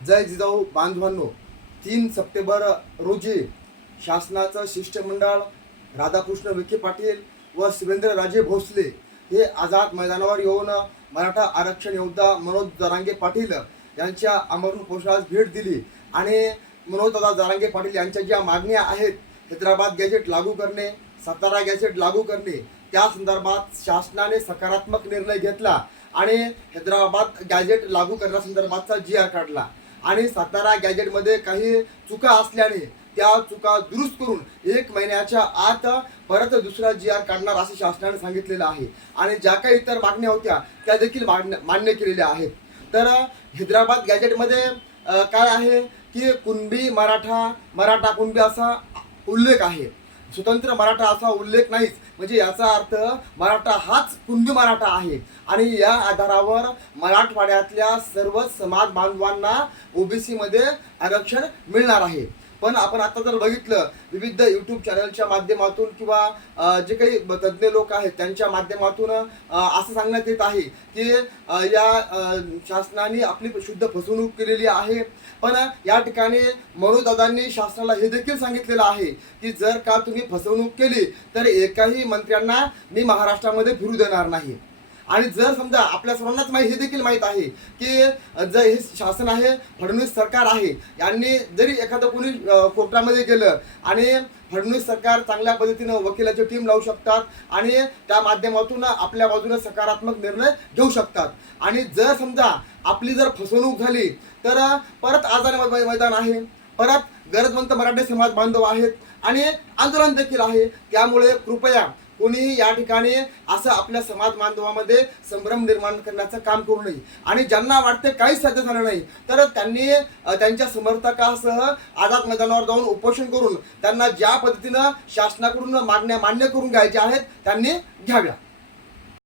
जय जिजाऊ बांधवांनो, 3 सप्टेंबर रोजी शासनाचं शिष्टमंडळ राधाकृष्ण विखे पाटील व शिवेंद्रराजे भोसले हे आझाद मैदानावर येऊन मराठा आरक्षण योद्धा मनोज जरांगे पाटील यांच्या अमरण उपोषणास भेट दिली आणि मनोजदादा जरांगे पाटील यांच्या ज्या मागण्या आहेत, हैदराबाद गॅजेट लागू करणे, सातारा गॅजेट लागू करणे, त्या संदर्भात शासनाने सकारात्मक निर्णय घेतला आणि हैदराबाद गॅजेट लागू करण्यासंदर्भातचा GR काढला आणि सातारा गॅजेटमध्ये काही चुका असल्याने त्या चुका दुरुस्त करून 1 महिन्याच्या आत परत दुसरा GR काढणार असे शासनाने सांगितलेलं आहे आणि ज्या काही इतर मागण्या होत्या त्या देखील मान्य केलेल्या आहेत. तर हैदराबाद गॅजेटमध्ये काय आहे की कुणबी मराठा कुणबी असा उल्लेख आहे, स्वतंत्र मराठा असा उल्लेख नाहीच. म्हणजे याचा अर्थ मराठा हाच कुणबी मराठा आहे आणि या आधारावर मराठवाड्यातल्या सर्व समाज बांधवांना OBC मध्ये आरक्षण मिळणार आहे. पण आपण आता जर बघितलं विविध YouTube चॅनलच्या माध्यमातून किंवा जे काही तज्ज्ञ लोक आहेत त्यांच्या माध्यमातून असं सांगण्यात येत आहे की या शासनाने आपली शुद्ध फसवणूक केलेली आहे. पण या ठिकाणी मनोजदादांनी शासनाला हे देखील सांगितलेलं आहे की जर का तुम्ही फसवणूक केली तर एकाही मंत्र्यांना मी महाराष्ट्रामध्ये फिरू देणार नाही. आणि जर समजा आपल्या सर्वांनाच हे देखील माहीत आहे की जर हे शासन आहे, फडणवीस सरकार आहे, यांनी जरी एखादं कोणी कोर्टामध्ये गेलं आणि फडणवीस सरकार चांगल्या पद्धतीनं वकिलाची टीम लावू शकतात आणि त्या माध्यमातून आपल्या बाजूने सकारात्मक निर्णय घेऊ शकतात. आणि जर समजा आपली जर फसवणूक झाली तर परत आझाद मैदान आहे, परत गरजवंत मराठी समाज बांधव आहेत आणि आंदोलन देखील आहे. त्यामुळे कृपया कोणी या ठिकाणी असं आपल्या समाज बांधवामध्ये संभ्रम निर्माण करण्याचं काम करू नये आणि ज्यांना वाटते काहीच साध्य झालं नाही तर त्यांनी त्यांच्या समर्थकासह आझाद मैदानावर जाऊन उपोषण करून त्यांना ज्या पद्धतीनं शासनाकडून मागण्या मान्य करून घ्यायच्या आहेत त्यांनी घ्याव्या.